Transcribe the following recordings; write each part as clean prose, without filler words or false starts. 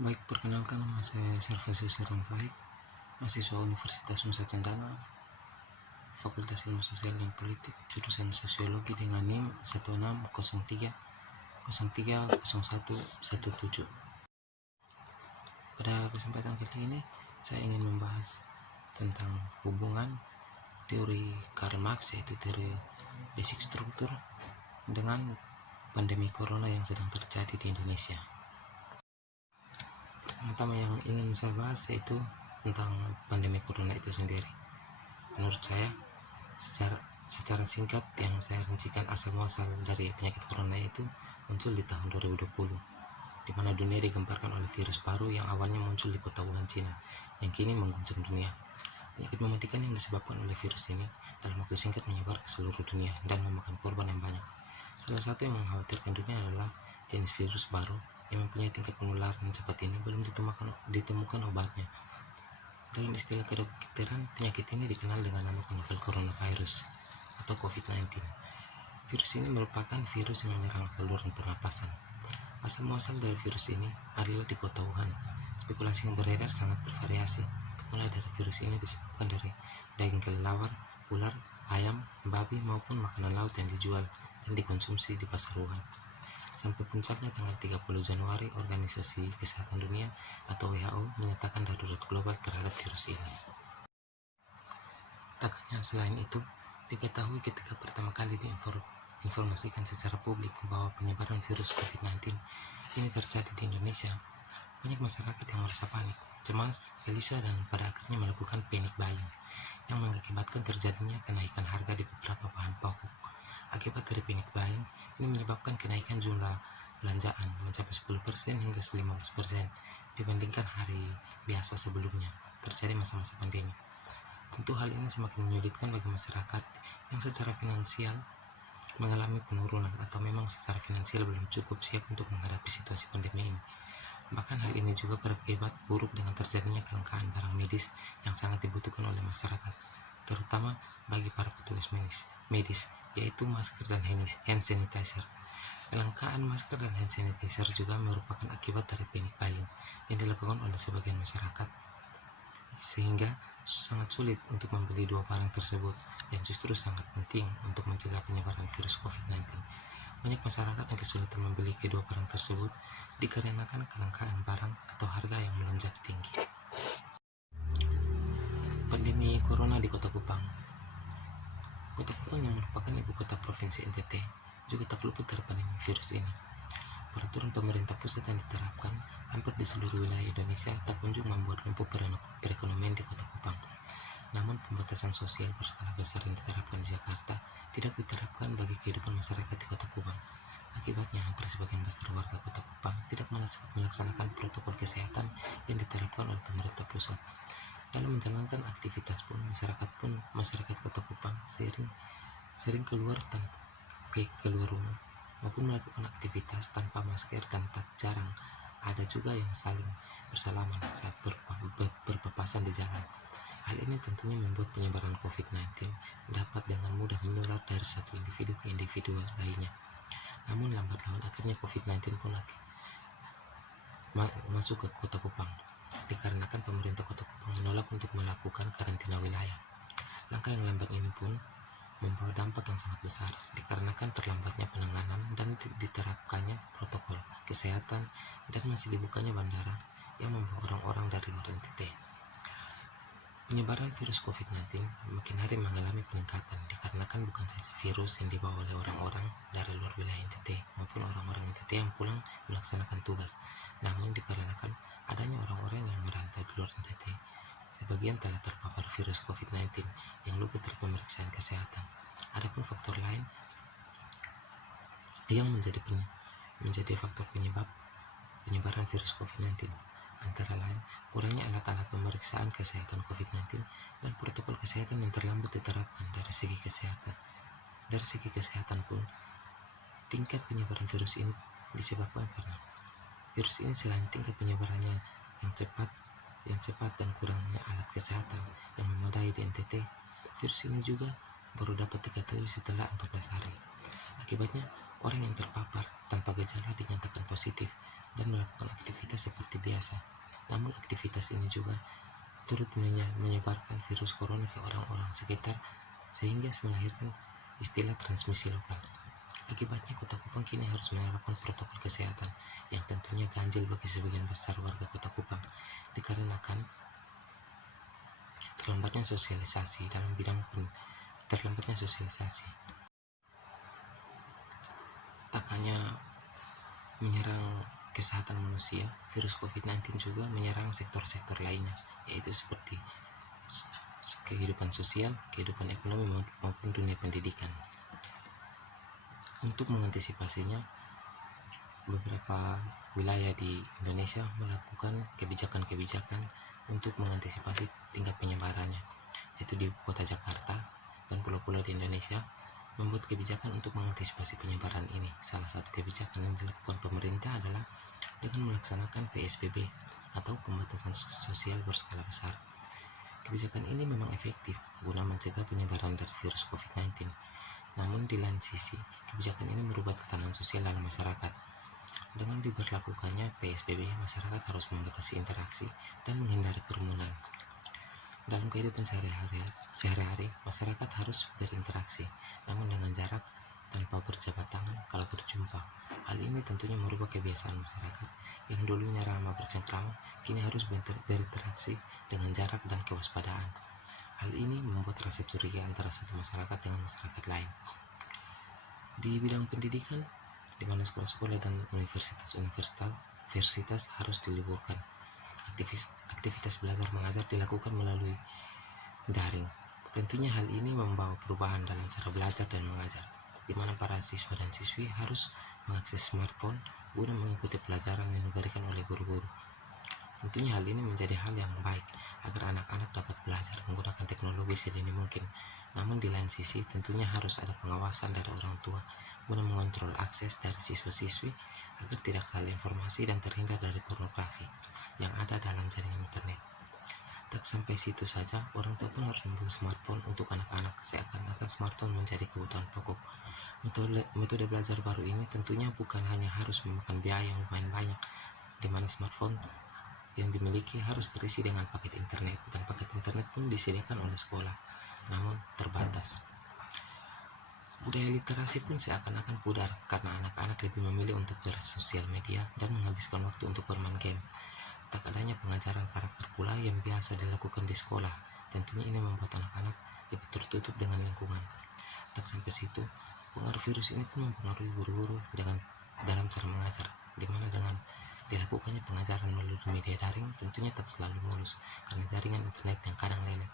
Baik, perkenalkan nama saya Servasius Faik, mahasiswa Universitas Nusa Cendana, Fakultas Ilmu Sosial dan Politik, jurusan Sosiologi dengan NIM 16030117. Pada kesempatan kali ini, saya ingin membahas tentang hubungan teori Karl Marx, yaitu teori basic struktur, dengan pandemi corona yang sedang terjadi di Indonesia. Pertama yang ingin saya bahas yaitu tentang pandemi corona itu sendiri. Menurut saya, secara singkat yang saya rincikan asal muasal dari penyakit corona itu muncul di tahun 2020, di mana dunia digemparkan oleh virus baru yang awalnya muncul di kota Wuhan, Cina, yang kini mengguncang dunia. Penyakit mematikan yang disebabkan oleh virus ini dalam waktu singkat menyebar ke seluruh dunia dan memakan korban yang banyak. Salah satu yang mengkhawatirkan dunia adalah jenis virus baru yang mempunyai tingkat penularan cepat ini belum ditemukan obatnya. Dalam istilah kedokteran, penyakit ini dikenal dengan nama novel coronavirus atau COVID-19. Virus ini merupakan virus yang menyerang saluran pernapasan. Asal muasal dari virus ini adalah di kota Wuhan. Spekulasi yang beredar sangat bervariasi, mulai dari virus ini disebabkan dari daging kelelawar, ular, ayam, babi maupun makanan laut yang dijual dan dikonsumsi di pasar Wuhan. Sampai puncaknya tanggal 30 Januari, Organisasi Kesehatan Dunia atau WHO menyatakan darurat global terhadap virus ini. Tak hanya selain itu, diketahui ketika pertama kali diinformasikan secara publik bahwa penyebaran virus COVID-19 ini terjadi di Indonesia, banyak masyarakat yang merasa panik, cemas, gelisah, dan pada akhirnya melakukan panic buying yang mengakibatkan terjadinya kenaikan harga di beberapa bahan pokok. Akibat dari panic buying ini menyebabkan kenaikan jumlah belanjaan mencapai 10% hingga 15% dibandingkan hari biasa sebelumnya terjadi masa-masa pandemi. Tentu hal ini semakin menyulitkan bagi masyarakat yang secara finansial mengalami penurunan atau memang secara finansial belum cukup siap untuk menghadapi situasi pandemi ini. Bahkan hal ini juga berakibat buruk dengan terjadinya kelangkaan barang medis yang sangat dibutuhkan oleh masyarakat, terutama bagi para petugas medis, yaitu masker dan hand sanitizer. Kelangkaan masker dan hand sanitizer juga merupakan akibat dari panic buying yang dilakukan oleh sebagian masyarakat, sehingga sangat sulit untuk membeli dua barang tersebut yang justru sangat penting untuk mencegah penyebaran virus COVID-19. Banyak masyarakat yang kesulitan membeli kedua barang tersebut dikarenakan kelangkaan barang atau harga yang melonjak tinggi. Pandemi corona di Kota Kupang. Kota Kupang yang merupakan ibu kota provinsi NTT juga tak luput dari pandemi virus ini. Peraturan pemerintah pusat yang diterapkan hampir di seluruh wilayah Indonesia tak kunjung membuat lumpuh perekonomian di Kota Kupang. Namun pembatasan sosial berskala besar yang diterapkan di Jakarta tidak diterapkan bagi kehidupan masyarakat di Kota Kupang. Akibatnya hampir sebagian besar warga Kota Kupang tidak melaksanakan protokol kesehatan yang diterapkan oleh pemerintah pusat. Dalam menjalankan aktivitas pun masyarakat Kota Kupang sering keluar rumah maupun melakukan aktivitas tanpa masker, dan tak jarang ada juga yang saling bersalaman saat berpapasan di jalan. Hal ini tentunya membuat penyebaran COVID-19 dapat dengan mudah menular dari satu individu ke individu lainnya. Namun lambat laun akhirnya COVID-19 pun masuk ke Kota Kupang dikarenakan pemerintah Kota Kupang menolak untuk melakukan karantina wilayah. Langkah yang lambat ini pun membawa dampak yang sangat besar dikarenakan terlambatnya penanganan dan diterapkannya protokol kesehatan dan masih dibukanya bandara yang membawa orang-orang dari luar NTT. Penyebaran virus COVID-19 makin hari mengalami peningkatan dikarenakan bukan saja virus yang dibawa oleh orang-orang dari luar wilayah NTT maupun orang-orang NTT yang pulang melaksanakan tugas, namun dikarenakan adanya orang-orang yang merantau di luar NTT. Sebagian telah terpapar virus COVID-19 yang luput dari pemeriksaan kesehatan. Adapun faktor lain yang menjadi faktor penyebab penyebaran virus COVID-19 antara lain kurangnya alat-alat pemeriksaan kesehatan COVID-19 dan protokol kesehatan yang terlambat diterapkan dari segi kesehatan. Dari segi kesehatan pun, tingkat penyebaran virus ini disebabkan karena virus ini selain tingkat penyebarannya yang cepat dan kurangnya alat kesehatan yang memadai di NTT, virus ini juga baru dapat diketahui setelah 14 hari. Akibatnya, orang yang terpapar tanpa gejala dinyatakan positif dan melakukan aktivitas seperti biasa. Namun aktivitas ini juga turut menyebarkan virus corona ke orang-orang sekitar sehingga melahirkan istilah transmisi lokal. Akibatnya Kota Kupang kini harus menerapkan protokol kesehatan yang tentunya ganjil bagi sebagian besar warga Kota Kupang dikarenakan terlambatnya sosialisasi tak hanya menyerang kesehatan manusia, virus COVID-19 juga menyerang sektor-sektor lainnya, yaitu seperti kehidupan sosial, kehidupan ekonomi maupun dunia pendidikan. Untuk mengantisipasinya, beberapa wilayah di Indonesia melakukan kebijakan-kebijakan untuk mengantisipasi tingkat penyebarannya, yaitu di kota Jakarta dan pulau-pulau di Indonesia membuat kebijakan untuk mengantisipasi penyebaran ini. Salah satu kebijakan yang dilakukan pemerintah adalah dengan melaksanakan PSBB atau pembatasan sosial berskala besar. Kebijakan ini memang efektif guna mencegah penyebaran dari virus COVID-19. Namun di lain sisi, kebijakan ini merubah tatanan sosial dalam masyarakat. Dengan diberlakukannya PSBB, masyarakat harus membatasi interaksi dan menghindari kerumunan. Dalam kehidupan sehari-hari, masyarakat harus berinteraksi, namun dengan jarak tanpa berjabat tangan kalau berjumpa. Hal ini tentunya merubah kebiasaan masyarakat yang dulunya ramah bercengkrama, kini harus berinteraksi dengan jarak dan kewaspadaan. Hal ini membuat rasa curiga antara satu masyarakat dengan masyarakat lain. Di bidang pendidikan, di mana sekolah-sekolah dan universitas harus diliburkan. Aktivitas belajar mengajar dilakukan melalui daring. Tentunya hal ini membawa perubahan dalam cara belajar dan mengajar, di mana para siswa dan siswi harus mengakses smartphone guna mengikuti pelajaran yang diberikan oleh guru-guru. Tentunya hal ini menjadi hal yang baik agar anak-anak dapat belajar menggunakan teknologi sedini mungkin. Namun di lain sisi tentunya harus ada pengawasan dari orang tua guna mengontrol akses dari siswa-siswi agar tidak salah informasi dan terhindar dari pornografi yang ada dalam jaringan internet. Tak sampai situ saja, orang tua pun harus membeli smartphone untuk anak-anak, seakan-akan smartphone menjadi kebutuhan pokok. Metode belajar baru ini tentunya bukan hanya harus memakan biaya yang lumayan banyak, di mana smartphone yang dimiliki harus terisi dengan paket internet, dan paket internet pun disediakan oleh sekolah, namun terbatas. Budaya literasi pun seakan-akan pudar karena anak-anak lebih memilih untuk bersosial media dan menghabiskan waktu untuk bermain game. Tak adanya pengajaran karakter pula yang biasa dilakukan di sekolah. Tentunya ini membuat anak-anak lebih tertutup dengan lingkungan. Tak sampai situ, pengaruh virus ini pun mempengaruhi guru-guru dalam cara mengajar, di mana dengan dilakukannya pengajaran melalui media daring tentunya tak selalu mulus karena jaringan internet yang kadang lelet.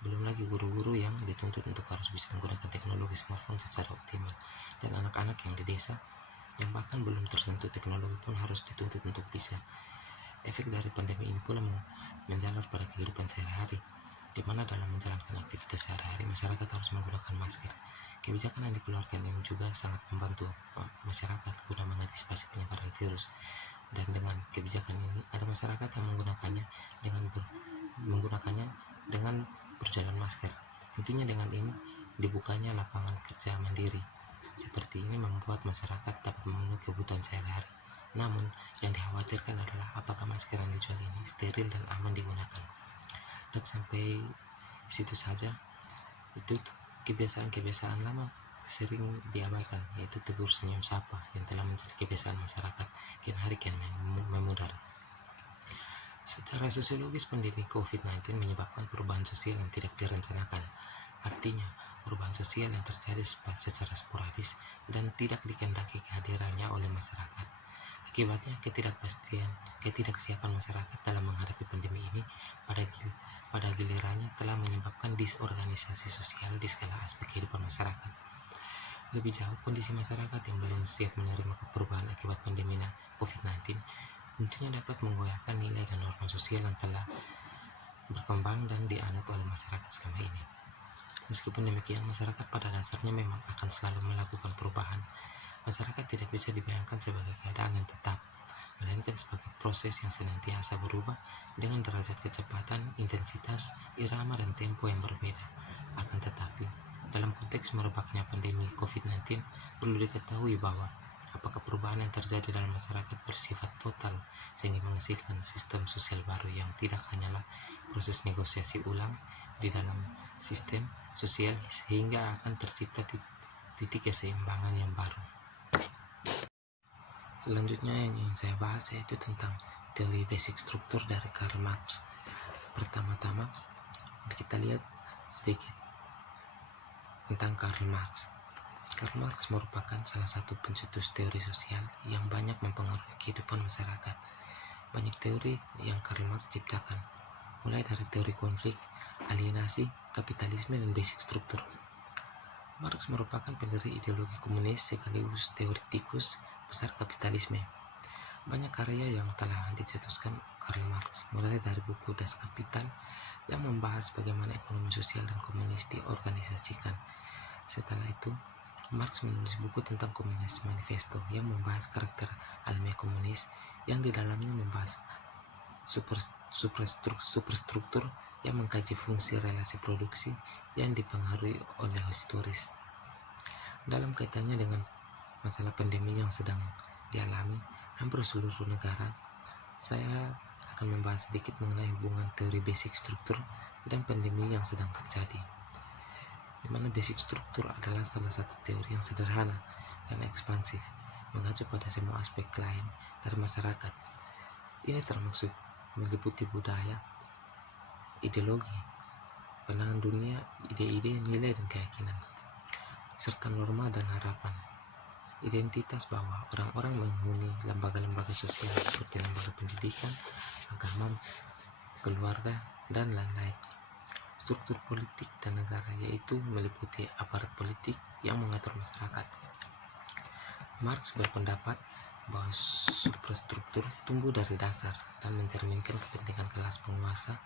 Belum lagi guru-guru yang dituntut untuk harus bisa menggunakan teknologi smartphone secara optimal, dan anak-anak yang di desa yang bahkan belum tersentuh teknologi pun harus dituntut untuk bisa. Efek dari pandemi ini pula menjalar pada kehidupan sehari-hari, di mana dalam menjalankan aktivitas sehari-hari masyarakat harus menggunakan masker. Kebijakan yang dikeluarkan ini juga sangat membantu masyarakat guna mengantisipasi penyebaran virus. Dan dengan kebijakan ini ada masyarakat yang menggunakannya dengan berjalan masker. Tentunya dengan ini dibukanya lapangan kerja mandiri. Seperti ini membuat masyarakat dapat memenuhi kebutuhan sehari-hari. Namun yang dikhawatirkan adalah apakah masker yang dijual ini steril dan aman digunakan. Tak sampai situ saja, itu kebiasaan-kebiasaan lama sering diabaikan, yaitu tegur senyum sapa yang telah menjadi kebiasaan masyarakat kian hari kian memudar. Secara sosiologis, pandemi COVID-19 menyebabkan perubahan sosial yang tidak direncanakan. Artinya, perubahan sosial yang terjadi secara sporadis dan tidak dikehendaki kehadirannya oleh masyarakat. Akibatnya, ketidaksiapan masyarakat dalam menghadapi pandemi ini pada gilirannya telah menyebabkan disorganisasi sosial di segala aspek kehidupan masyarakat. Lebih jauh, kondisi masyarakat yang belum siap menerima perubahan akibat pandemi COVID-19 tentunya dapat menggoyahkan nilai dan norma sosial yang telah berkembang dan dianut oleh masyarakat selama ini. Meskipun demikian, masyarakat pada dasarnya memang akan selalu melakukan perubahan. Masyarakat tidak bisa dibayangkan sebagai keadaan yang tetap, melainkan sebagai proses yang senantiasa berubah dengan derajat kecepatan, intensitas, irama, dan tempo yang berbeda. Akan tetapi, dalam konteks merebaknya pandemi COVID-19, perlu diketahui bahwa Apakah perubahan yang terjadi dalam masyarakat bersifat total sehingga menghasilkan sistem sosial baru yang tidak hanyalah proses negosiasi ulang di dalam sistem sosial sehingga akan tercipta titik keseimbangan yang baru. Selanjutnya yang ingin saya bahas yaitu tentang teori basic struktur dari Karl Marx. Pertama-tama kita lihat sedikit tentang Karl Marx. Karl Marx merupakan salah satu pencetus teori sosial yang banyak mempengaruhi kehidupan masyarakat. Banyak teori yang Karl Marx ciptakan, mulai dari teori konflik, alienasi, kapitalisme, dan basic struktur. Marx merupakan pendiri ideologi komunis sekaligus teoretikus besar kapitalisme. Banyak karya yang telah dicetuskan Karl Marx, mulai dari buku Das Kapital yang membahas bagaimana ekonomi sosial dan komunis diorganisasikan. Setelah itu, Marx menulis buku tentang Komunis Manifesto yang membahas karakter alamiah komunis yang di dalamnya membahas superstruktur yang mengkaji fungsi relasi produksi yang dipengaruhi oleh historis. Dalam kaitannya dengan masalah pandemi yang sedang dialami hampir seluruh negara, saya akan membahas sedikit mengenai hubungan teori basic struktur dan pandemi yang sedang terjadi, di mana basic struktur adalah salah satu teori yang sederhana dan ekspansif, mengacu pada semua aspek lain dari masyarakat. Ini termasuk meliputi budaya, ideologi, pandangan dunia, ide-ide, nilai dan keyakinan, serta norma dan harapan. Identitas bahwa orang-orang menghuni lembaga-lembaga sosial seperti lembaga pendidikan, agama, keluarga, dan lain-lain. Struktur politik dan negara yaitu meliputi aparat politik yang mengatur masyarakat. Marx berpendapat bahwa superstruktur tumbuh dari dasar dan mencerminkan kepentingan kelas penguasa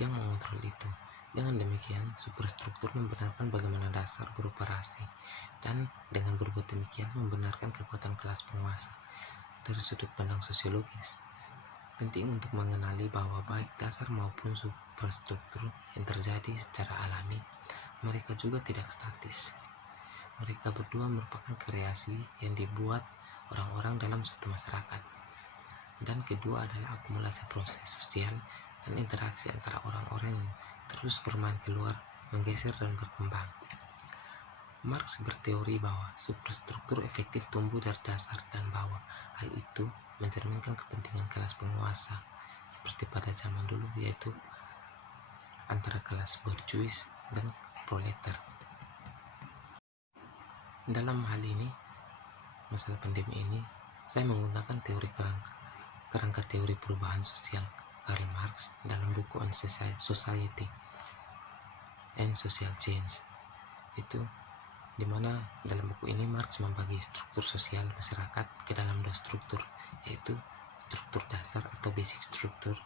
yang mengontrol itu. Dengan demikian, superstruktur membenarkan bagaimana dasar beroperasi dan dengan berbuat demikian membenarkan kekuatan kelas penguasa. Dari sudut pandang sosiologis, penting untuk mengenali bahwa baik dasar maupun superstruktur yang terjadi secara alami, mereka juga tidak statis. Mereka berdua merupakan kreasi yang dibuat orang-orang dalam suatu masyarakat. Dan kedua adalah akumulasi proses sosial dan interaksi antara orang-orang yang terus bermain keluar, menggeser dan berkembang. Marx berteori bahwa superstruktur efektif tumbuh dari dasar dan bahwa hal itu mencerminkan kepentingan kelas penguasa seperti pada zaman dulu, yaitu antara kelas borjuis dan proletar. Dalam hal ini, masalah pandemi ini, saya menggunakan teori kerangka teori perubahan sosial Karl Marx dalam buku On Society and Social Change. Itu dimana dalam buku ini Marx membagi struktur sosial masyarakat ke dalam dua struktur, yaitu struktur dasar atau basic struktur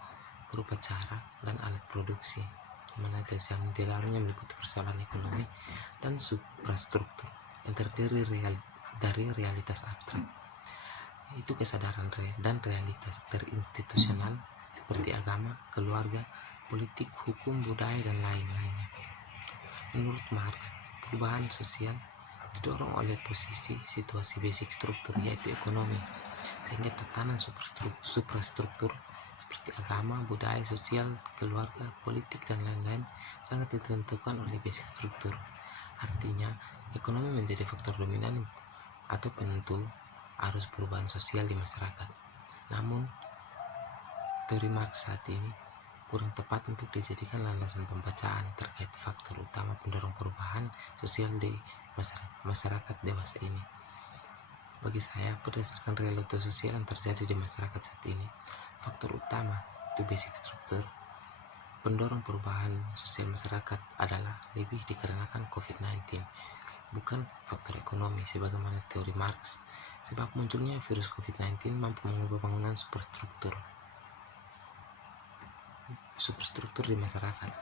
berupa cara dan alat produksi, dimana di dalamnya meliputi persoalan ekonomi, dan suprastruktur yang terdiri dari realitas abstrak, yaitu kesadaran dan realitas terinstitusional seperti agama, keluarga, politik, hukum, budaya, dan lain-lainnya. Menurut Marx, perubahan sosial didorong oleh posisi situasi basic struktur yaitu ekonomi, sehingga tatanan suprastruktur seperti agama, budaya, sosial, keluarga, politik, dan lain-lain sangat ditentukan oleh basic struktur. Artinya, ekonomi menjadi faktor dominan atau penentu arus perubahan sosial di masyarakat. Namun, teori Marx saat ini kurang tepat untuk dijadikan landasan pembacaan terkait faktor utama pendorong perubahan sosial di masyarakat dewasa ini. Bagi saya, berdasarkan realitas sosial yang terjadi di masyarakat saat ini, faktor utama itu basic struktur pendorong perubahan sosial masyarakat adalah lebih dikarenakan COVID-19, bukan faktor ekonomi sebagaimana teori Marx, sebab munculnya virus COVID-19 mampu mengubah bangunan superstruktur di masyarakat.